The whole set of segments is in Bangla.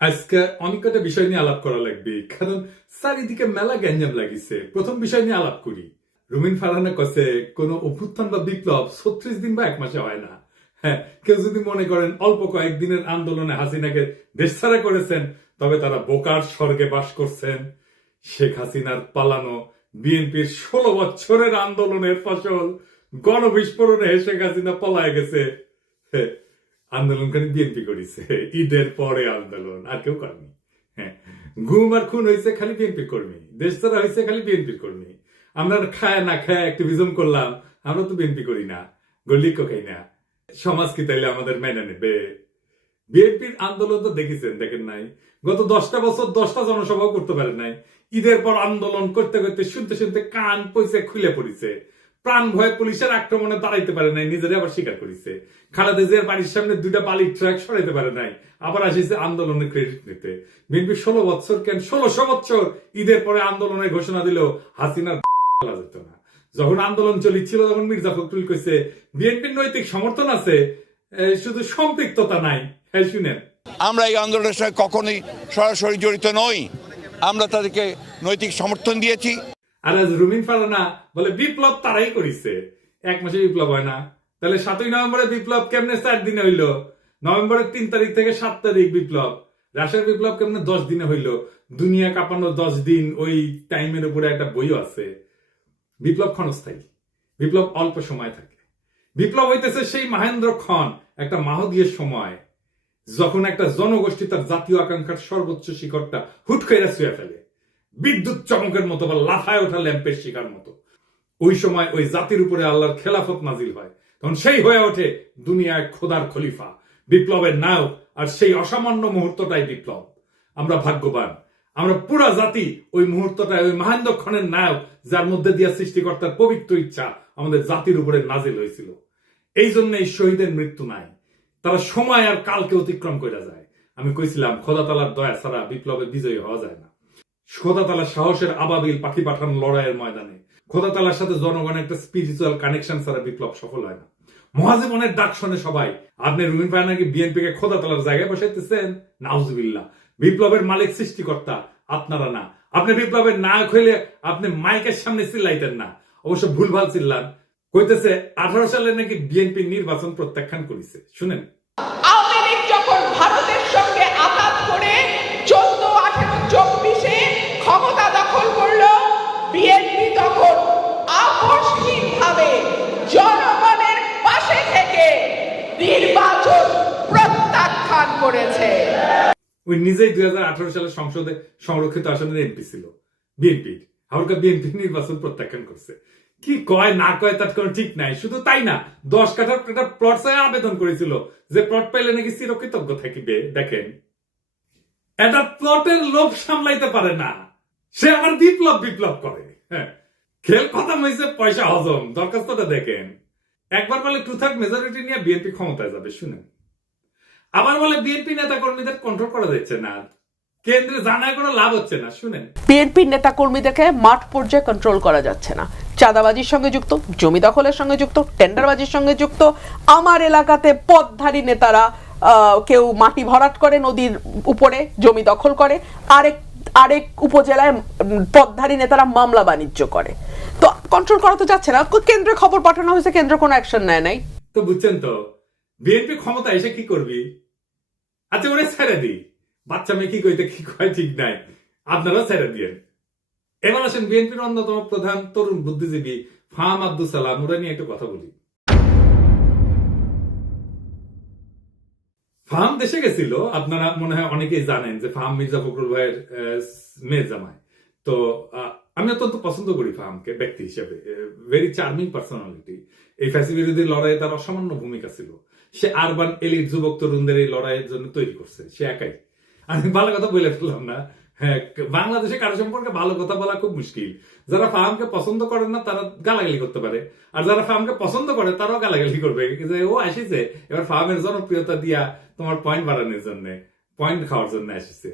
আজকে অনেক কটা বিষয় নিয়ে আলাপ করা লাগবে, কারণ চারিদিকে মেলা গ্যাঞ্জাম লাগিছে। প্রথম বিষয় নিয়ে আলাপ করি। রুমিন ফারহানা কছে কোন অভ্যুত্থান বা বিপ্লব 36 দিন বা এক মাসে হয় না। হ্যাঁ, কেউ যদি মনে করেন অল্প কয়েকদিনের আন্দোলনে হাসিনাকে দেশছাড়া করেছেন, তবে তারা বোকার স্বর্গে বাস করছেন। শেখ হাসিনার পালানো বিএনপির 16 বছরের আন্দোলনের ফসল গণবিস্ফোরণে শেখ হাসিনা পলায় গেছে। হ্যাঁ, আন্দোলনকারী বিএনপি করেছে, ঈদের পরে আন্দোলন আর কেউ করেনি। হ্যাঁ, গুম আর খুন হয়েছে খালি বিএনপি কর্মী, দেশ ছাড়া হয়েছে খালি বিএনপির কর্মী। আমরা খায় না খায় অ্যাক্টিভিজম করলাম, আমরা তো বিএনপি করি না, গল্লিকও খাই না। সমাজ কি তাইলে আমাদের মেনে নেবে? বিএনপির আন্দোলন তো দেখেছেন, দেখেন নাই? গত 10টা বছর 10টা জনসভাও করতে পারে নাই। ঈদের পর আন্দোলন করতে করতে শুনতে শুনতে কান পয়সা খুলে পড়েছে। প্রাণ ভয়ে পুলিশের আক্রমণে দাঁড়াইতে পারে নাই, নিজেরা আবার স্বীকার করেছে। খালেদা জিয়ার বাড়ির সামনে 2টা বালির ট্রাক সরাইতে পারে নাই, আবার আসিছে আন্দোলনের ক্রেডিট নিতে। বিএনপি 16 বছর কেন 1600 বছর ঈদের পরে আন্দোলনের ঘোষণা দিল, হাসিনার বলা যেত না। যখন আন্দোলন চলিছিল তখন মির্জা ফখরুল কইছে বিএনপির নৈতিক সমর্থন আছে, শুধু সম্পৃক্ততা নাই। হ্যাঁ, শুনেন, আমরা এই আন্দোলনের সঙ্গে কখনোই সরাসরি জড়িত নই, আমরা তাদেরকে নৈতিক সমর্থন দিয়েছি। আর আজ রুমিন ফারহানা বলে বিপ্লব তারাই করেছে, এক মাসে বিপ্লব হয় না। তাহলে 7ই নভেম্বরে বিপ্লব কেমনে 4 দিনে হইল? নভেম্বরের 3 তারিখ থেকে 7 তারিখ বিপ্লব। রাশিয়ার বিপ্লব কেমনে 10 দিনে হইল? দুনিয়া কাঁপানো 10 দিন, ওই টাইমের উপরে একটা বইও আছে। বিপ্লব ক্ষণস্থায়ী, বিপ্লব অল্প সময় থাকে। বিপ্লব হইতেছে সেই মহেন্দ্র ক্ষণ, একটা মাহদীয় সময়, যখন একটা জনগোষ্ঠী তার জাতীয় আকাঙ্ক্ষার সর্বোচ্চ শিখরটা হুট করে ছুঁয়ে ফেলে, বিদ্যুৎ চমকের মতো বা লাফায় ওঠা ল্যাম্পের শিকার মতো। ওই সময় ওই জাতির উপরে আল্লাহর খেলাফত নাজিল হয়, তখন সেই হয়ে ওঠে দুনিয়ায় খোদার খলিফা, বিপ্লবের নায়ক। আর সেই অসামান্য মুহূর্তটাই বিপ্লব। আমরা ভাগ্যবান, আমরা পুরা জাতি ওই মুহূর্তটায়, ওই মহেন্দ্রক্ষণের নায়ক, যার মধ্যে দিয়ে সৃষ্টিকর্তার পবিত্র ইচ্ছা আমাদের জাতির উপরে নাজিল হয়েছিল। এই জন্য এই শহীদের মৃত্যু নাই, তারা সময় আর কালকে অতিক্রম করে যায়। আমি কইছিলাম খোদা তালার দয়া ছাড়া বিপ্লবে বিজয়ী হওয়া যায় না। খোদা তালার সাহসের আবাবিল পাখি পাঠানো লড়াইয়ের ময়দানে খোদা তালার সাথে জনগণের একটা স্পিরিচুয়াল কানেকশন ছাড়া বিপ্লব সফল হয় না। মহাজীবনের ডাক শোনে সবাই। আপনি রুমিন ফারহানাকে বিএনপি কে খোদা তালার জায়গায় বসাইতেছেন? নাউজুবিল্লাহ। বিপ্লবের মালিক সৃষ্টিকর্তা, আপনারা না। আপনি বিপ্লবের নায়ক হইলে আপনি মাইকের সামনে চিল্লাইতেন না, অবশ্য ভুলভাল চিল্লান। কইতেছে 18 সালে নাকি বিএনপি নির্বাচন প্রত্যাখ্যান করেছে। শুনেন, আওয়ামী লীগ যখন ভারতের সঙ্গে আঘাত করে 14, 18, 24-এ ক্ষমতা দখল করলো, বিএনপি তখন আকস্মিকভাবে জনগণের পাশে থেকে নির্বাচন প্রত্যাখ্যান করেছে। ওই নিজেই 2018 সালে সংসদে সংরক্ষিত আসনের এমপি ছিল বিএনপির, হালকা বিএনপি নির্বাচন প্রত্যাখ্যান করছে। কি কয় না কয় তার কোনো ঠিক নাই। শুধু তাই না, 10 কাঠার একটা প্লট চাই আবেদন করেছিল, যে প্লট পাইলে নাকি চিরকৃতজ্ঞ থাকিবে। দেখেন, এটা প্লটের লোভ সামলাইতে পারে না, সে আবার বিপ্লব বিপ্লব করে। হ্যাঁ, খেল খতম হয়েছে, পয়সা হজম। দরখাস্তটা দেখেন, একবার বলে 2/3 মেজরিটি নিয়ে বিএনপি ক্ষমতায় যাবে। শুনেন, আবার বলে বিএনপি নেতা কর্মীদের কন্ট্রোল করা যাচ্ছে না, কেন্দ্রে জানায় কোনো লাভ হচ্ছে না। শুনেন, বিএনপির নেতা কর্মীদেরকে মাঠ পর্যায়ে কন্ট্রোল করা যাচ্ছে না, চাঁদাবাজির সঙ্গে যুক্ত, জমি দখলের সঙ্গে যুক্ত, টেন্ডারবাজির সঙ্গে যুক্ত। আমার এলাকাতে পদধারী নেতারা কেউ মাটি ভরাট করে নদীর উপরে, জমি দখল করে, আরেক উপজেলায় পদধারী নেতারা মামলা বাণিজ্য করে। তো কন্ট্রোল করা তো যাচ্ছে না। কেন্দ্রে খবর পাঠানো হয়েছে, কেন্দ্র কোনো অ্যাকশন নেয় নাই। তো বুঝছেন তো, বিএনপি ক্ষমতা এসে কি করবি? আচ্ছা, ওরে ছেড়ে দি, বাচ্চা মেয়ে কি কইতে কি কয় ঠিক নাই, আপনারাও ছেড়ে দিয়েন। এবার আসেন বিএনপির অন্যতম প্রধান তরুণ বুদ্ধিজীবী ফাহাম আব্দুল সালাম, ওরা নিয়ে একটু কথা বলি। ফাহাম দেশে গেছিল, আপনারা মনে হয় অনেকেই জানেন যে ফাহাম মির্জা ফখরুল ভাইয়ের মেয়ে জামাই। তো আমি অত্যন্ত পছন্দ করি ফাহামকে ব্যক্তি হিসেবে, ভেরি চার্মিং পার্সোনালিটি। এই ফ্যাসি বিরোধী লড়াইয়ে তার অসামান্য ভূমিকা ছিল। সে আরবান এলিট যুবক তরুণদের এই লড়াইয়ের জন্য তৈরি করছে, সে একাই। আমি ভালো কথা বলে ফেললাম না। হ্যাঁ, বাংলাদেশে কারো সম্পর্কে ভালো কথা বলা খুব মুশকিল। যারা ফাহামকে পছন্দ করেন না তারা গালাগালি করতে পারে, আর যারা ফাহামকে পছন্দ করে তারাও গালাগালি করবে যে ও আসিছে এবার ফাহামের জনপ্রিয়তা দিয়া তোমার পয়েন্ট বাড়ানোর জন্য, পয়েন্ট খাওয়ার জন্য আসিছে।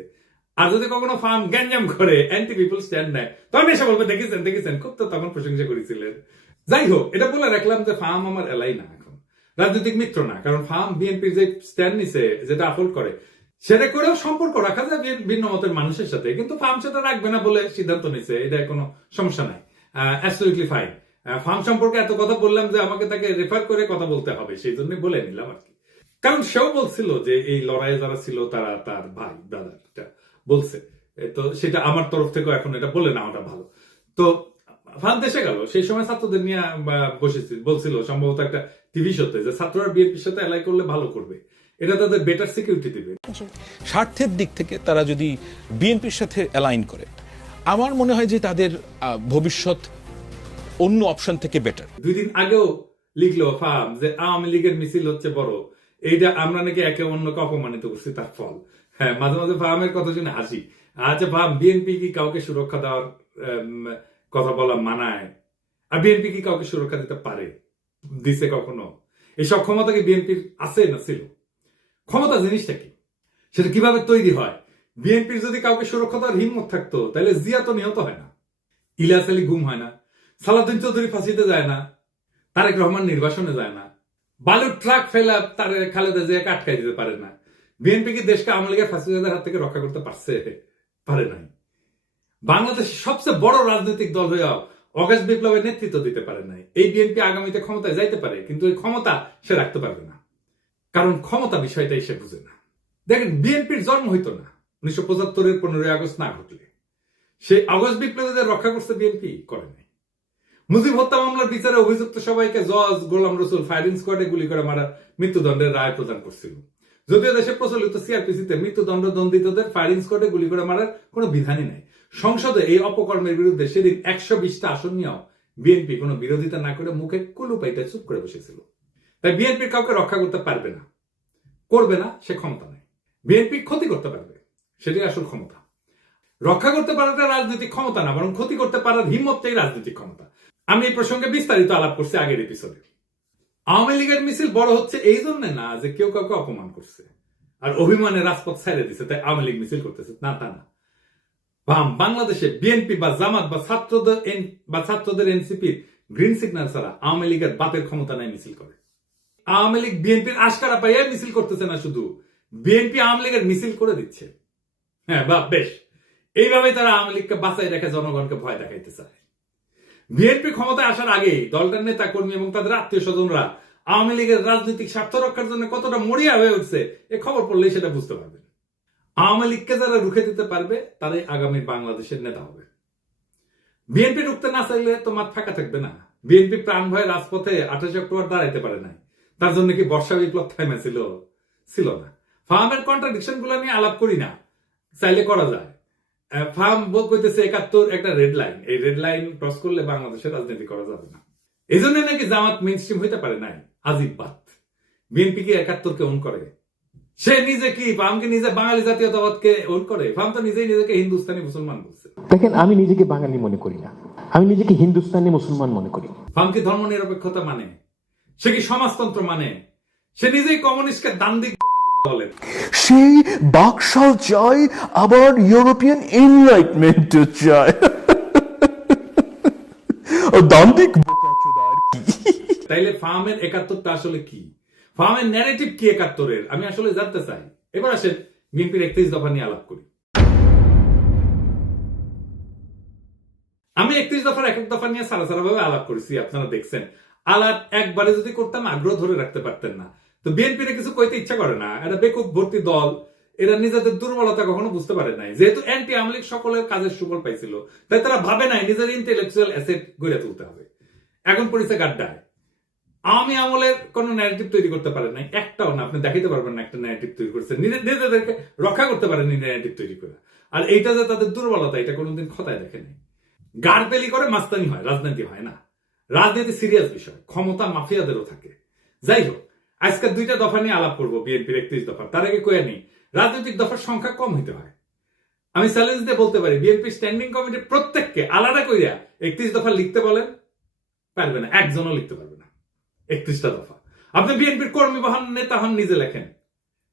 আর যদি কখনো ফাহাম গ্যাঞ্জাম করে, অ্যান্টি পিপল স্ট্যান্ড নেয়, তখন এসে বলবে দেখেছেন দেখেছেন, খুব তো তখন প্রশংসা করেছিলেন। যাই হোক, এটা বলে রাখলাম যে ফাহাম আমার এলাই না, এখন রাজনৈতিক মিত্র না। কারণ ফাহাম বিএনপির যে স্ট্যান্ড নিছে, যেটা আপলোড করে, সেটা করেও সম্পর্ক রাখা যায় ভিন্ন মতের মানুষের সাথে, কিন্তু ফার্ম সেটা রাখবে না বলে সিদ্ধান্ত নিছে, এটা কোনো সমস্যা নাই, অ্যাবসলিউটলি ফাইন। ফার্ম সম্পর্কে এত কথা বললাম যে আমাকে তাকে রেফার করে কথা বলতে হবে, সেই জন্য বলে নিলাম আর কি। কারণ সেও বলছিল যে এই লড়াইয়ে যারা ছিল তারা তার ভাই ব্রাদার বলছে, তো সেটা আমার তরফ থেকেও এখন এটা বলে নেওয়াটা ভালো। তো ফার্ম দেশে গেল, সেই সময় ছাত্রদের নিয়ে বসেছিল, বলছিল সম্ভবত একটা টিভি শোতে যে ছাত্ররা বিএনপির সাথে এলাই করলে ভালো করবে, এটা তাদের বেটার সিকিউরিটি দিবে। স্বার্থের দিক থেকে তারা যদি বিএনপির সাথে অ্যালাইন করে, আমার মনে হয় যে তাদের ভবিষ্যৎ অন্য অপশন থেকে বেটার। 2 দিন আগেও লিখলো ফার্ম যে আওয়ামী লীগের মিছিল হচ্ছে বড়, এইটা আমরা নাকি একে অন্যকে অপমানিত করছি, তার ফল। হ্যাঁ, মাঝে মাঝে ফার্মের কথা শুনে হাসি। আচ্ছা ফার্ম, বিএনপি কি কাউকে সুরক্ষা দেওয়ার কথা বলা মানায়? আর বিএনপি কি কাউকে সুরক্ষা দিতে পারে? দিছে কখনো? এইসব ক্ষমতা কি বিএনপির আছে না ছিল? ক্ষমতা জিনিসটা কি, সেটা কিভাবে তৈরি হয়? বিএনপির যদি কাউকে সুরক্ষা দেওয়ার হিম্মত থাকতো তাহলে জিয়া তো নিহত হয় না, ইলিয়াস আলী গুম হয় না, সালাউদ্দিন চৌধুরী ফাঁসিতে যায় না, তারেক রহমান নির্বাসনে যায় না, বালুর ট্রাক ফেলা তার খালেদা জিয়াকে আটকাই দিতে পারে না। বিএনপি কি দেশকে আওয়ামী লীগের ফাঁসিবাদের হাত থেকে রক্ষা করতে পারছে? পারে নাই। বাংলাদেশের সবচেয়ে বড় রাজনৈতিক দল হয়েও অগাস্ট বিপ্লবের নেতৃত্ব দিতে পারে নাই। এই বিএনপি আগামীতে ক্ষমতায় যাইতে পারে, কিন্তু এই ক্ষমতা সে রাখতে পারবে না, কারণ ক্ষমতা বিষয়টাই সে বুঝে না। দেখেন, বিএনপির জন্ম হইতো না 1975-এর 15ই আগস্ট না ঘটলে। সেই আগস্ট বিপ্লবীদের রক্ষা করছে বিএনপি? করে নাই। মুজিব হত্যা মামলার বিচারে অভিযুক্ত সবাইকে জজ গোলাম রসুল ফায়ারিং স্কোয়াডে গুলি করে মারা মৃত্যুদণ্ডের রায় প্রদান করছিল। যদিও দেশে প্রচলিত সিআরপিসিতে মৃত্যুদণ্ড দণ্ডিতদের ফায়ারিং স্কোয়াডে গুলি করে মারার কোনো বিধানই নাই। সংসদে এই অপকর্মের বিরুদ্ধে সেদিন 120টা আসন নিয়েও বিএনপি কোনো বিরোধিতা না করে মুখে কুলু পাইতে চুপ করে বসেছিল। তাই বিএনপির কাউকে রক্ষা করতে পারবে না, করবে না, সে ক্ষমতা নেই। বিএনপি ক্ষতি করতে পারবে, সেটাই আসল ক্ষমতা। রক্ষা করতে পারাটা রাজনৈতিক ক্ষমতা না, বরং ক্ষতি করতে পারার হিম্মতটাই রাজনৈতিক ক্ষমতা। আমি এই প্রসঙ্গে বিস্তারিত আলাপ করছি আগের এপিসোডে। আওয়ামী লীগের মিছিল বড় হচ্ছে এই জন্য না যে কেউ কাউকে অপমান করছে আর অভিমানে রাজপথ ছেড়ে দিছে তাই আওয়ামী লীগ মিছিল করতেছে, না তা না। বাংলাদেশে বিএনপি বা জামাত বা ছাত্রদের এনসিপি গ্রিন সিগন্যাল ছাড়া আওয়ামী লীগের বাপের ক্ষমতা নাই মিছিল করে। আওয়ামী লীগ বিএনপির আশকারা পাইয়া মিছিল করতেছে না, শুধু বিএনপি আওয়ামী লীগের মিছিল করে দিচ্ছে। হ্যাঁ বা বেশ, এইভাবেই তারা আওয়ামী লীগকে বাঁচাই রেখে জনগণকে ভয় দেখাইতে চায়। বিএনপি ক্ষমতায় আসার আগেই দলটার নেতা কর্মী এবং তাদের আত্মীয় স্বজনরা আওয়ামী লীগের রাজনৈতিক স্বার্থ রক্ষার জন্য কতটা মরিয়া হয়ে উঠছে এ খবর পড়লেই সেটা বুঝতে পারবেন। আওয়ামী লীগকে যারা রুখে দিতে পারবে তারাই আগামী বাংলাদেশের নেতা হবে। বিএনপি রুখতে না চাইলে তো মাঠ ফাঁকা থাকবে না। বিএনপি প্রাণ ভয়ে রাজপথে 28 অক্টোবর দাঁড়াইতে পারে নাই, তার জন্য কি বর্ষা বিপ্লব থামেছিল? ছিল না। ফার্মের কন্ট্রাডিকশন গুলো নিয়ে আলাপ করি না, চাইলে করা যায়। ফার্ম কইতেছে 71 একটা রেড লাইন, এই রেড লাইন ক্রস করলে বাংলাদেশের রাজনীতি করা যাবে না। এই জন্য নাকি জামাত মেইনস্ট্রিম হইতে পারে নাই। আজিব বাত। বিএনপি কি 71 কে ওন করে? সে নিজে কি ফার্মকে নিজে বাঙালি জাতীয়তাবাদকে ওন করে? ফার্ম তো নিজেই নিজেকে হিন্দুস্তানি মুসলমান বলছে। দেখেন, আমি নিজেকে বাঙালি মনে করি না, আমি নিজেকে হিন্দুস্তানি মুসলমান মনে করি। ফার্ম কি ধর্ম নিরপেক্ষতা মানে? সে কি সমাজতন্ত্র মানে? সে নিজেই কমিউনিস্টকে দান্দিক বলে। সেই বাকশাল চাই, আবার ইউরোপিয়ান এনলাইটমেন্ট চাই। দান্তিক বোকাচোদা আর কি। তাইলে ফার্মের 71টা আসলে কি? ফার্মের ন্যারেটিভ কি 71-এর? আমি আসলে জানতে চাই। এবার আসেন বিএনপির 31 দফা নিয়ে আলাপ করি। আমি 31 দফার এক দফা নিয়ে সারা ভাবে আলাপ করেছি, আপনারা দেখছেন। আলাপ একবারে যদি করতাম আগ্রহ ধরে রাখতে পারতেন না। তো বিএনপির কিছু কইতে ইচ্ছা করে না, এটা বেকুব ভর্তি দল, এরা নিজেদের দুর্বলতা কখনো বুঝতে পারে নাই। যেহেতু অ্যান্টি আওয়ামী লীগ সকলের কাজের সুফল পাইছিল, তাই তারা ভাবে নাই নিজের ইন্টেলেকচুয়াল অ্যাসেট গড়ে তুলতে হবে। এখন পরিচয় গাড্ডায় আওয়ামী আমলের কোন ন্যারেটিভ তৈরি করতে পারেন নাই, একটাও না। আপনি দেখাইতে পারবেন না একটা ন্যারেটিভ তৈরি করছে, নিজেদেরকে রক্ষা করতে পারেননি ন্যারেটিভ তৈরি করে। আর এইটা যে তাদের দুর্বলতা, এটা কোনোদিন খতায় দেখেনি। গাড়পেলি করে মাস্তানি হয়, রাজনীতি হয় না। রাজনীতি সিরিয়াস বিষয়, ক্ষমতা মাফিয়াদেরও থাকে। যাই হোক, আজকে 2টা দফা নিয়ে আলাপ করবো বিএনপির 31 দফা। তার আগে কয়ে নি, রাজনৈতিক দফার সংখ্যা কম হইতে হয়। আমি চ্যালেঞ্জ দিয়ে বলতে পারি, বিএনপি স্ট্যান্ডিং কমিটির প্রত্যেককে আলাদা কইরা 31 দফা লিখতে বলেন, পারবে না, একজনও লিখতে পারবে না 31টা দফা। আপনি বিএনপির কর্মী বা হন, নেতা হন, নিজে লেখেন,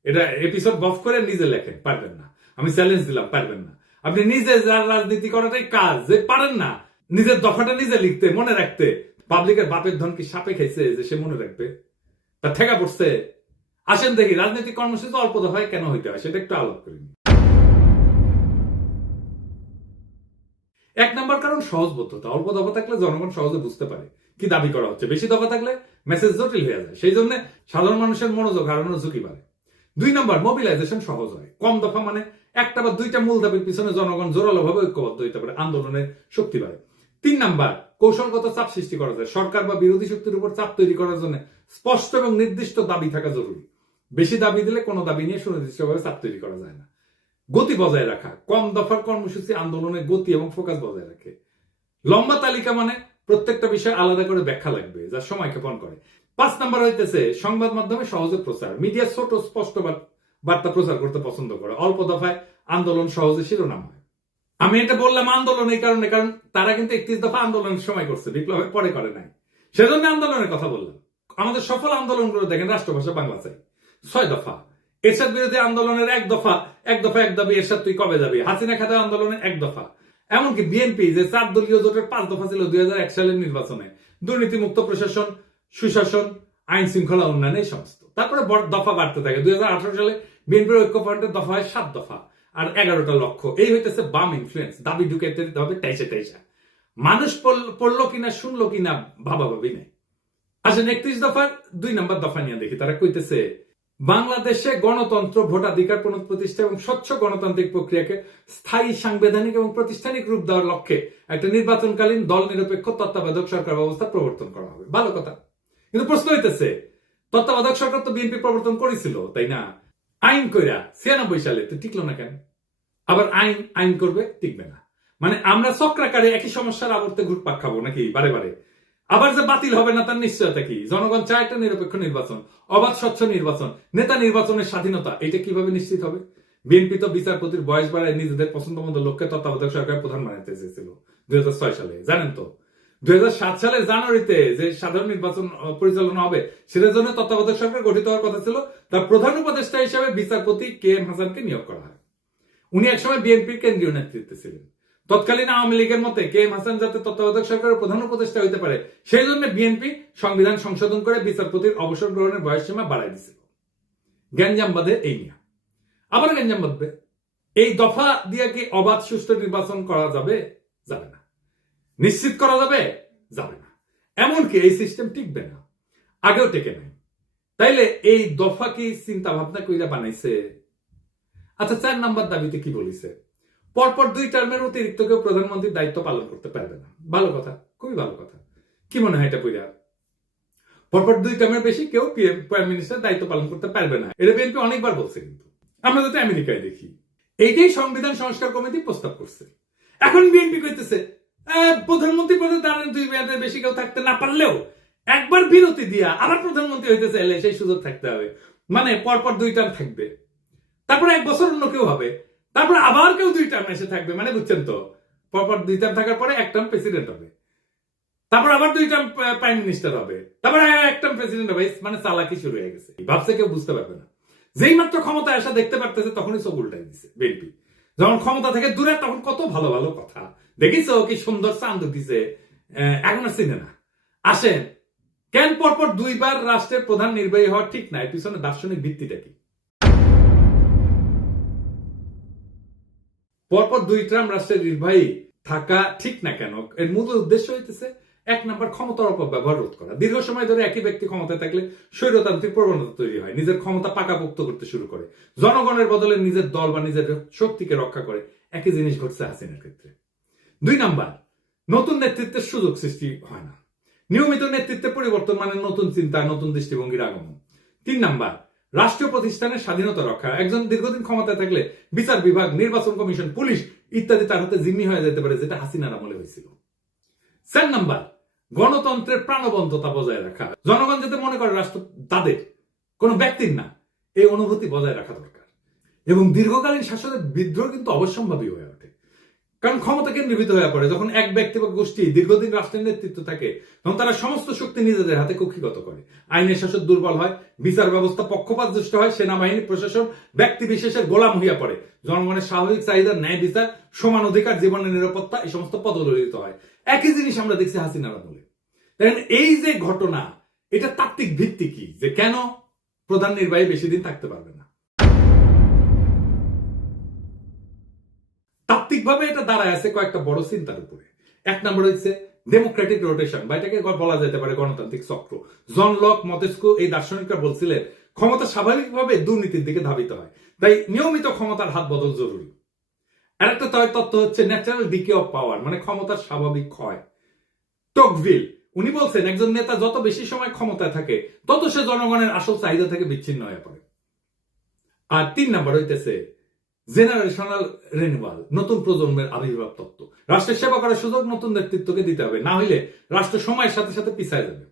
এটা এপিসোড বফ করে নিজে লেখেন, পারবেন না। আমি চ্যালেঞ্জ দিলাম, পারবেন না। আপনি নিজে যার রাজনীতি করাটাই কাজ, যে পারেন না নিজের দফাটা নিজে লিখতে, মনে রাখতে। পাবলিকের বাপের ধন কি সাপে খাইছে যে সে মনে রাখবে? তার ঠেকা পড়ছে? আসেন দেখি রাজনৈতিক কর্মসূচি অল্প দফায় কেন হইতে হয় সেটা একটু আলোক করি। এক নম্বর কারণ সহজবোধ্যতা। অল্প দফা থাকলে জনগণ সহজে বুঝতে পারে কি দাবি করা হচ্ছে, বেশি দফা থাকলে মেসেজ জটিল হয়ে যায়, সেই জন্য সাধারণ মানুষের মনোযোগ হারানোর ঝুঁকি বাড়ে। 2 নম্বর, মোবিলাইজেশন সহজ হয়। কম দফা মানে একটা বা দুইটা মূল দাবির পিছনে জনগণ জোরালো ভাবে ঐক্যবদ্ধ হইতে পারে, আন্দোলনের শক্তি বাড়ে। 3 নম্বর, কৌশলগত চাপ সৃষ্টি করা যায়। সরকার বা বিরোধী শক্তির উপর চাপ তৈরি করার জন্য স্পষ্ট এবং নির্দিষ্ট দাবি থাকা জরুরি। বেশি দাবি দিলে কোনো দাবি নিয়ে সুনির্দিষ্টভাবে চাপ তৈরি করা যায় না। গতি বজায় রাখা। কম দফার কর্মসূচি আন্দোলনের গতি এবং ফোকাস বজায় রাখে। লম্বা তালিকা মানে প্রত্যেকটা বিষয় আলাদা করে ব্যাখ্যা লাগবে, যা সময় ক্ষেপণ করে। 5 নম্বর হইতেছে সংবাদ মাধ্যমে সহজে প্রচার। মিডিয়া ছোট স্পষ্ট বার্তা প্রচার করতে পছন্দ করে। অল্প দফায় আন্দোলন সহজে শিরোনাম হয়। আমি এটা বললাম আন্দোলন এই কারণে, কারণ তারা কিন্তু 31 দফা আন্দোলনের সময় করছে, বিপ্লবের পরে করে নাই, সেজন্য আন্দোলনের কথা বললাম। আমাদের সফল আন্দোলনগুলো দেখেন, রাষ্ট্রভাষা বাংলা চাই। 6 দফা, এরশাদ বিরোধী আন্দোলনের 1 দফা, 1 দফা 1 দাবি, এরশাদ তুই কবে যাবি। হাসিনা খাতা আন্দোলনের 1 দফা। এমনকি বিএনপি যে 4 দলীয় জোটের 5 দফা ছিল 2001 সালের নির্বাচনে, দুর্নীতিমুক্ত প্রশাসন, সুশাসন, আইন শৃঙ্খলা উন্নয়ন, এই সমস্ত। তারপরে দফা বাড়তে থাকে। 2018 সালে বিএনপির ঐক্য ফ্রন্টের দফা হয় 7 দফা আর 11টা লক্ষ্য। এই হইতেছে বাম ইনফ্লুয়েন্স। দাবি ঢুকাইতে দিতে হবে টাইসা। মানুষ পড়লো কিনা শুনলো কিনা ভাবাভাবি নেই। আসেন 31 দফার 2 নম্বর দফা নিয়ে দেখি। তারা কইতেছে বাংলাদেশে গণতন্ত্র, ভোটাধিকার পুনঃপ্রতিষ্ঠা এবং স্বচ্ছ গণতান্ত্রিক প্রক্রিয়াকে স্থায়ী, সাংবিধানিক এবং প্রাতিষ্ঠানিক রূপ দেওয়ার লক্ষ্যে একটা নির্বাচনকালীন দল নিরপেক্ষ তত্ত্বাবধায়ক সরকার ব্যবস্থা প্রবর্তন করা হবে। ভালো কথা, কিন্তু প্রশ্ন হইতেছে তত্ত্বাবধায়ক সরকার তো বিএনপি প্রবর্তন করেছিল, তাই না? আইন কইরা 96 সালে তো টিকলো না কেন? আবার আইন করবে, টিকবে না। মানে আমরা চক্রাকারে একই সমস্যার আবর্তে ঘুরপাক খাবো নাকি বারে বারে? আবার যে বাতিল হবে না তার নিশ্চয়তা কি? জনগণ চায় একটা নিরপেক্ষ নির্বাচন, অবাধ স্বচ্ছ নির্বাচন, নেতা নির্বাচনের স্বাধীনতা। এটা কিভাবে নিশ্চিত হবে? বিএনপি তো বিচারপতির বয়স বাড়ায় নিজেদের পছন্দ মতো লোককে তত্ত্বাবধায়ক সরকার প্রধান বানাতে চেয়েছিল 2006 সালে, জানেন তো? 2007 সালের জানুয়ারিতে যে সাধারণ নির্বাচন পরিচালনা হবে সেটার জন্য তত্ত্বাবধায়ক সরকার গঠিত হওয়ার কথা ছিল। তার প্রধান উপদেষ্টা হিসাবে বিচারপতি KM হাসানকে নিয়োগ করা হয়। উনি একসময় বিএনপির কেন্দ্রীয় নেতৃত্বে ছিলেন। তৎকালীন আওয়ামী লীগের মতে KM হাসান যাতে তত্ত্বাবধায়ক সরকারের প্রধান উপদেষ্টা হইতে পারে, সেই জন্য বিএনপি সংবিধান সংশোধন করে বিচারপতির অবসর গ্রহণের বয়সসীমা বাড়াই দিছিল। গ্যাঞ্জাম বাঁধে এই নিয়ে, আবার গ্যাঞ্জাম বাঁধবে। এই দফা দিয়ে কি অবাধ সুষ্ঠু নির্বাচন করা যাবে? যাবে না। নিশ্চিত করা যাবে? যাবে না। এমনকি এই সিস্টেম টিকবে না, আগেও টেকে নাই। তাইলে এই দফা কি চিন্তা ভাবনা কইরা বানাইছে? আচ্ছা, 4 নম্বর দাবিতে কি বলিছে? পরপর 2 টার্মের অতিরিক্ত কেউ প্রধানমন্ত্রীর দায়িত্ব পালন করতে পারবে না। ভালো কথা, খুবই ভালো কথা। কি মনে হয় এটা কইরা? পরপর 2 টার্মের বেশি কেউ প্রাইম মিনিস্টার দায়িত্ব পালন করতে পারবে না। এটা বিএনপি অনেকবার বলছে, কিন্তু আমরা যাতে আমেরিকায় দেখি এইটাই সংবিধান সংস্কার কমিটি প্রস্তাব করছে। এখন বিএনপি কইতেছে প্রধানমন্ত্রী পদে দাঁড়ান 2 মেয়াদের বেশি কেউ থাকতে না পারলেও একবার বিরতি দিয়া আবার প্রধানমন্ত্রী হইতে চাইলে সেই সুযোগ থাকতে হবে। মানে পরপর 2 টার্ম থাকবে, তারপরে 1 বছর অন্য কেউ হবে, তারপর আবার কেউ 2 টার্ম এসে থাকবে। মানে বুঝছেন তো, পরপর 2 টার্ম থাকার পরে 1 টার্ম প্রেসিডেন্ট হবে, তারপর আবার 2 টার্ম প্রাইম মিনিস্টার হবে, তারপর 1 টার্ম প্রেসিডেন্ট হবে। মানে চালাকি শুরু হয়ে গেছে, ভাবছে কেউ বুঝতে পারবে না। যেই মাত্র ক্ষমতায় আসা দেখতে পারতেছে তখনই চোখ উল্টাই দিচ্ছে বিএনপি। যখন ক্ষমতা থেকে দূরে তখন কত ভালো ভালো কথা দেখিছো, কি সুন্দর চাঁদ দিছে, এখন আর চিনে না। আসেন, কেন পরপর 2 বার রাষ্ট্রের প্রধান নির্বাহী হওয়া ঠিক না? এর পিছনে দার্শনিক ভিত্তিটা কি? পরপর 2 টার্ম রাষ্ট্রের নির্বাহী থাকা ঠিক না কেন? এর মূল উদ্দেশ্য হইতেছে 1 নম্বর, ক্ষমতার অপব্যবহার রোধ করা। দীর্ঘ সময় ধরে একই ব্যক্তি ক্ষমতায় থাকলে স্বৈরতান্ত্রিক প্রবণতা তৈরি হয়, নিজের ক্ষমতা পাকাপোক্ত করতে শুরু করে, জনগণের বদলে নিজের দল বা নিজের শক্তিকে রক্ষা করে। একই জিনিস ঘটছে হাসিনার ক্ষেত্রে। 2 নম্বর, নতুন নেতৃত্বের সুযোগ সৃষ্টি হয় না। নিয়মিত নেতৃত্বে পরিবর্তন মানে নতুন চিন্তা, নতুন দৃষ্টিভঙ্গির আগমন। 3 নম্বর, রাষ্ট্রীয় প্রতিষ্ঠানের স্বাধীনতা রক্ষা। একজন দীর্ঘদিন ক্ষমতায় থাকলে বিচার বিভাগ, নির্বাচন কমিশন, পুলিশ ইত্যাদি তার হাতে জিম্মি হয়ে যেতে পারে, যেটা হাসিনার আমলে হয়েছিল। 4 নম্বর, গণতন্ত্রের প্রাণবন্ততা বজায় রাখা। জনগণ যাতে মনে করে রাষ্ট্র তাদের, কোনো ব্যক্তির না, এই অনুভূতি বজায় রাখা দরকার। এবং দীর্ঘকালীন শাসনের বিদ্রোহ কিন্তু অবশ্যম্ভাবী হয়ে ওঠে, কারণ ক্ষমতা কেন্দ্রীভূত হয়ে পড়ে। যখন এক ব্যক্তি বা গোষ্ঠী দীর্ঘদিন রাষ্ট্রের নেতৃত্ব থাকে, তখন তারা সমস্ত শক্তি নিজেদের হাতে কক্ষিগত করে। আইনের শাসন দুর্বল হয়, বিচার ব্যবস্থা পক্ষপাতদুষ্ট হয়, সেনাবাহিনী প্রশাসন ব্যক্তি বিশেষের গোলাম হইয়া পড়ে, জনগণের স্বাভাবিক চাহিদা, ন্যায় বিচার, সমান অধিকার, জীবনের নিরাপত্তা, এই সমস্ত পদদলিত হয়। একই জিনিস আমরা দেখছি হাসিনার আমলে। দেখেন, এই যে ঘটনা, এটা তাত্ত্বিক ভিত্তি কি, যে কেন প্রধান নির্বাহী বেশি দিন থাকতে পারবে না। তাত্ত্বিকভাবে এটা দাঁড়ায় আছে কয়েকটা বড় চিন্তার উপরে। এক নম্বর হচ্ছে ডেমোক্রেটিক রোটেশন, বা এটাকে বলা যেতে পারে গণতান্ত্রিক চক্র। জন লক, মন্তেস্কু এই দার্শনিকরা বলছিলেন ক্ষমতা স্বাভাবিকভাবে দুর্নীতির দিকে ধাবিত হয়, তাই নিয়মিত ক্ষমতার হাত বদল জরুরি। আরেকটা তত্ত্ব হচ্ছে ন্যাচারাল ডিকে অফ পাওয়ার, মানে ক্ষমতার স্বাভাবিক ক্ষয়। টকভিল উনি বলছেন একজন নেতা যত বেশি সময় ক্ষমতায় থাকে তত সে জনগণের আসল চাহিদা থেকে বিচ্ছিন্ন হয়ে পড়ে। আর 3 নম্বর হইতেছে জেনারেশনাল রিনিউয়াল, নতুন প্রজন্মের আবির্ভাব তত্ত্ব। রাষ্ট্রের সেবা করার সুযোগ নতুন নেতৃত্বকে দিতে হবে, না হইলে রাষ্ট্র সময়ের সাথে সাথে পিছায় যাবে।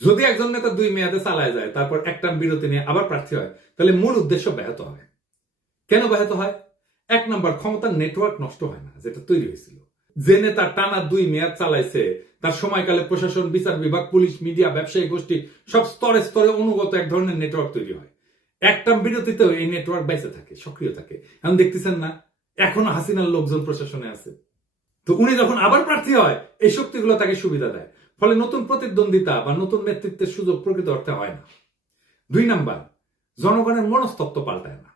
যদি একজন নেতা 2 মেয়াদে চালায় যায়, তারপর এক টার্ম বিরতি নিয়ে আবার প্রার্থী হয়, তাহলে মূল উদ্দেশ্য ব্যাহত হয়। কেন ব্যাহত হয়? 1 নম্বর, ক্ষমতার নেটওয়ার্ক নষ্ট হয় না, যেটা তৈরি হয়েছিল। যে নেতা টানা 2 মেয়াদ চালাইছে, তার সময়কালে প্রশাসন, বিচার বিভাগ, পুলিশ, মিডিয়া, ব্যবসায়ী গোষ্ঠী সব স্তরে স্তরে অনুগত এক ধরনের নেটওয়ার্ক তৈরি হয়। একটা বিরতিতেও এই নেটওয়ার্ক বাইসে থাকে, সক্রিয় থাকে। এখন দেখতেছেন না, এখনো হাসিনার লোকজন প্রশাসনে আছে। তো উনি যখন আবার প্রার্থী হয়, এই শক্তিগুলো তাকে সুবিধা দেয়, ফলে নতুন প্রতিদ্বন্দ্বিতা বা নতুন নেতৃত্বের সুযোগ প্রকৃত অর্থে হয় না। 2 নাম্বার, জনগণের মনস্তত্ত্ব পাল্টায় না।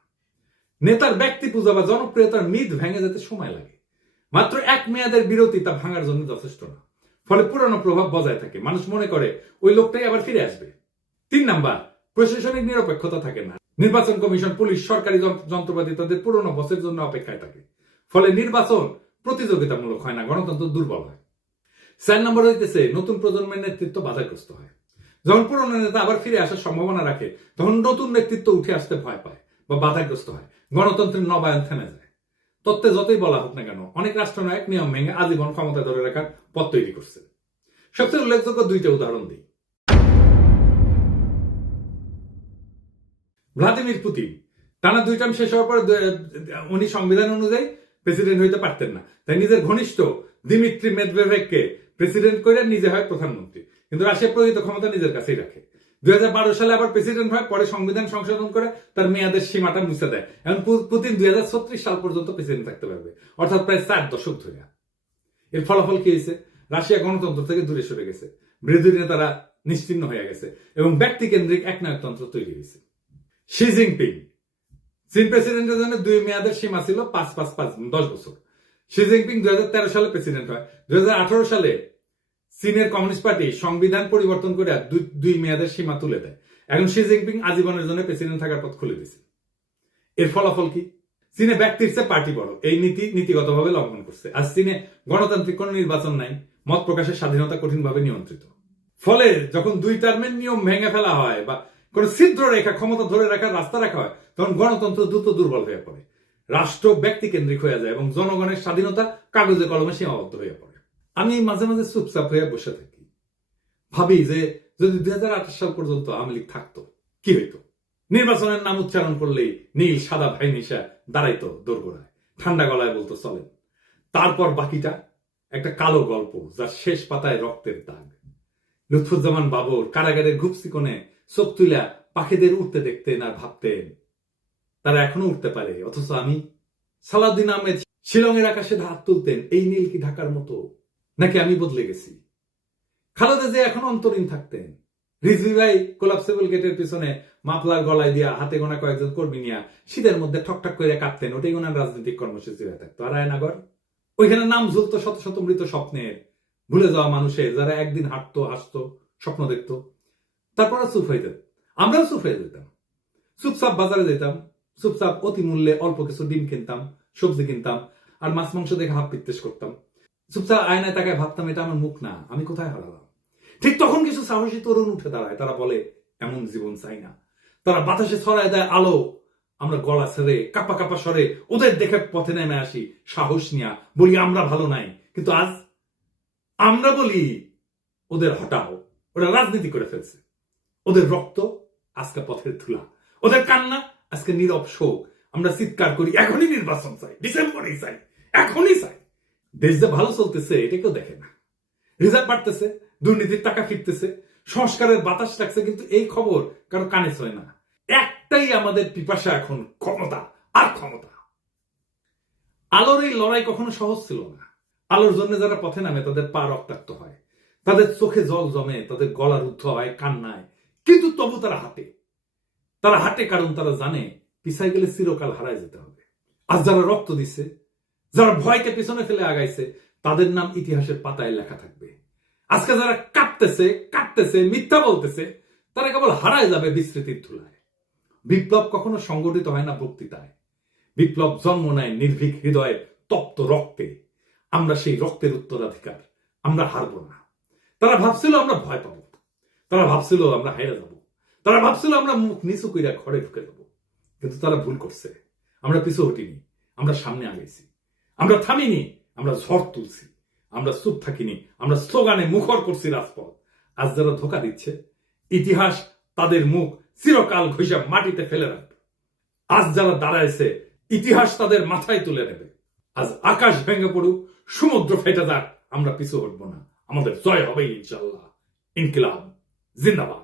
নেতার ব্যক্তি পূজা বা জনপ্রিয়তার মিথ ভেঙে যেতে সময় লাগে। মাত্র 1 মেয়াদের বিরতি তা ভাঙার জন্য যথেষ্ট না, ফলে পুরনো প্রভাব বজায় থাকে। মানুষ মনে করে ওই লোকটাই আবার ফিরে আসবে। 3 নাম্বার, প্রশাসনিক নিরপেক্ষতা থাকে না। নির্বাচন কমিশন, পুলিশ, সরকারি যন্ত্রপাতি তাদের পুরনো বসের জন্য অপেক্ষায় থাকে, ফলে নির্বাচন প্রতিযোগিতামূলক হয় না, গণতন্ত্র দুর্বল হয়। 4 নম্বর হইতেছে নতুন প্রজন্মের নেতৃত্ব বাধাগ্রস্ত হয়। যখন পুরনো নেতা আবার ফিরে আসার সম্ভাবনা রাখে, তখন নতুন নেতৃত্ব উঠে আসতে ভয় পায় বা বাধাগ্রস্ত হয়, গণতন্ত্রের নবায়ন থেমে যায়। তত্ত্বে যতই বলা হোক না কেন, অনেক রাষ্ট্রনায়ক নিয়ম ভেঙে আজীবন ক্ষমতা ধরে রাখার পথ তৈরি করছে। সবচেয়ে উল্লেখযোগ্য 2টা উদাহরণ দিই। ভ্লাদিমির পুতিন টানা 2 টার্ম শেষ হওয়ার পর উনি সংবিধান অনুযায়ী প্রেসিডেন্ট হইতে পারতেন না, তাই নিজের ঘনিষ্ঠ দিমিত্রি মেদভেদেভকে প্রেসিডেন্ট করে নিজে হয় প্রধানমন্ত্রী, কিন্তু রাশিয়া প্রকৃত ক্ষমতা নিজের কাছেই রাখে। 2012 সালে আবার প্রেসিডেন্ট হয়, পরে সংবিধান সংশোধন করে তার মেয়াদের সীমাটা মুছে দেয়। এখন পুতিন 2036 সাল পর্যন্ত প্রেসিডেন্ট থাকতে পারবে, অর্থাৎ প্রায় 4 দশক ধরে। এর ফলাফল কি হয়েছে? রাশিয়া গণতন্ত্র থেকে দূরে সরে গেছে, বিরোধী নেতারা নিশ্চিহ্ন হয়ে গেছে এবং ব্যক্তি কেন্দ্রিক একনায়কতন্ত্র তৈরি হয়েছে। শি জিনপিং, চীন প্রেসিডেন্টের জন্য 2 মেয়াদের সীমা ছিল 5-5-5 10 বছর। শি জিনপিং 2013 সালে প্রেসিডেন্ট হয়। 2018 সালে চীনের কমিউনিস্ট পার্টি সংবিধান পরিবর্তন করে 2 মেয়াদের সীমা তুলে দেয়। এখন শি জিনপিং আজীবনের জন্য প্রেসিডেন্ট থাকার পথ খুলে দিয়েছে। এর ফলাফল কি? চীনে ব্যক্তির চেয়ে পার্টি বড়, এই নীতিগতভাবে লঙ্ঘন করছে। আর চীনে গণতান্ত্রিক কোন নির্বাচন নাই, মত প্রকাশের স্বাধীনতা কঠিনভাবে নিয়ন্ত্রিত। ফলে যখন 2 টার্মের নিয়ম ভেঙে ফেলা হয় বা কোন ছিদ্র রেখা ক্ষমতা ধরে রাখার রাস্তা রাখা হয়, তখন গণতন্ত্র দ্রুত দুর্বল হয়ে পড়ে, রাষ্ট্র ব্যক্তি কেন্দ্রিক হয়ে যায় এবং জনগণের স্বাধীনতা কাগজে কলমে সীমাবদ্ধ হয়ে পড়ে। আমি মাঝে মাঝে চুপচাপ হয়ে বসে থাকি, ভাবি যে যদি 2028 সাল পর্যন্ত আওয়ামী লীগ থাকতো কি হইতো। নির্বাচনের নাম উচ্চারণ করলেই নীল সাদা ভাই নিশা দাঁড়াইতো দোরগোড়ায়, ঠান্ডা গলায় বলতো চলেন। তারপর বাকিটা একটা কালো গল্প, যার শেষ পাতায় রক্তের দাগ। লুৎফুজ্জামান বাবর কারাগারের ঘুপসি কোণে চোখ তুলা পাখিদের উঠতে দেখতেন আর ভাবতেন তারা এখনো উঠতে পারে, অথচ আমি। সালাউদ্দিন আহমেদ শিলংয়ের আকাশে হাত তুলতেন, এই নীল কি ঢাকার মতো, নাকি আমি বদলে গেছি। খালেদা জিয়া এখন অন্তরীণ থাকতেন। রিজভী ভাই কোলাপসেবল গেটের পিছনে মাফলার গলায় দিয়া হাতে গোনা কয়েকজন কর্মী নিয়া শীতের মধ্যে ঠকঠক করে কাঁপতেন, ওটাই ওনার রাজনৈতিক কর্মসূচি হয়ে থাকতো। আর আয়নাগর, ওইখানে নাম ঝুলতো শত শত মৃত স্বপ্নের, ভুলে যাওয়া মানুষের, যারা একদিন হাঁটতো, হাসতো, স্বপ্ন দেখতো, তারপরে চুপ হয়ে যেত। আমরাও চুপ হয়ে যেতাম, চুপচাপ বাজারে যেতাম, চুপচাপ অতি মূল্যে অল্প কিছু ডিম কিনতাম, সবজি কিনতাম, আর মাছ মাংস দেখে হাত পিত্তেশ করতাম। চুপচাপ আয়নায় তাকায় ভাবতাম এটা আমার মুখ না, আমি কোথায় হারালাম। ঠিক তখন কিছু সাহসী তরুণ উঠে দাঁড়ায়, তারা বলে এমন জীবন চাই না। তারা বাতাসে ছড়ায় দেয় আলো, আমরা গলা ছেড়ে কাপা কাপা স্বরে ওদের দেখে পথে নেমে আসি, সাহস নিয়া বলি আমরা ভালো নাই। কিন্তু আজ আমরা বলি ওদের হটাও, ওরা রাজনীতি করে ফেলছে। ওদের রক্ত আজকে পথের ধুলা, ওদের কান্না আজকে নীরব শোক। আমরা চিৎকার করি এখনই নির্বাচন চাই, ডিসেম্বরেই চাই, এখনই চাই। দেশ যে ভালো চলতেছে এটা কেউ দেখে না। রিজার্ভ বাড়তেছে, দুর্নীতির টাকা ফিরতেছে, সংস্কারের বাতাস লাগছে, কিন্তু এই খবর কারো কানে ছয় না। একটাই আমাদের পিপাসা এখন, ক্ষমতা আর ক্ষমতা। আলোর এই লড়াই কখনো সহজ ছিল না। আলোর জন্য যারা পথে নামে তাদের পা রক্তাক্ত হয়, তাদের চোখে জল জমে, তাদের গলা রুদ্ধ হয় কান্নায়, কিন্তু তবু তারা হাঁটে। তারা হাঁটে কারণ তারা জানে পিছাই গেলে চিরকাল হারায় যেতে হবে। আজ যারা রক্ত দিচ্ছে, যারা ভয়কে পিছনে ফেলে আগাইছে, তাদের নাম ইতিহাসের পাতায় লেখা থাকবে। আজকে যারা কাঁপতেছে, মিথ্যা বলতেছে, তারা কেবল হারায় যাবে বিস্মৃতির ধুলায়। বিপ্লব কখনো সংগঠিত হয় না বক্তৃতায়। বিপ্লব জন্ম নেয় নির্ভীক হৃদয়ের তপ্ত রক্তে। আমরা সেই রক্তের উত্তরাধিকার, আমরা হারবো না। তারা ভাবছিল আমরা ভয় পাবো, তারা ভাবছিল আমরা হেরে যাব, তারা ভাবছিল আমরা মুখ নিচু কইরা ঘরে ঢুকে যাব। কিন্তু তারা ভুল করছে। আমরা পিছু হটিনি, আমরা সামনে আগাইছি, আমরা থামিনি, আমরা ঝড় তুলছি, আমরা চুপ থাকিনি, আমরা স্লোগানে মুখর করছি রাজপথ। আজ যারা ধোকা দিচ্ছে, ইতিহাস তাদের মুখ চিরকাল ঘষে মাটিতে ফেলে রাখবে। আজ যারা দাঁড়াইছে, ইতিহাস তাদের মাথায় তুলে নেবে। আজ আকাশ ভেঙে পড়ুক, সমুদ্র ফেটে যাক, আমরা পিছু হটবো না। আমাদের জয় হবে ইনশাআল্লাহ। ইনকিলাব জিন্দাবাদ।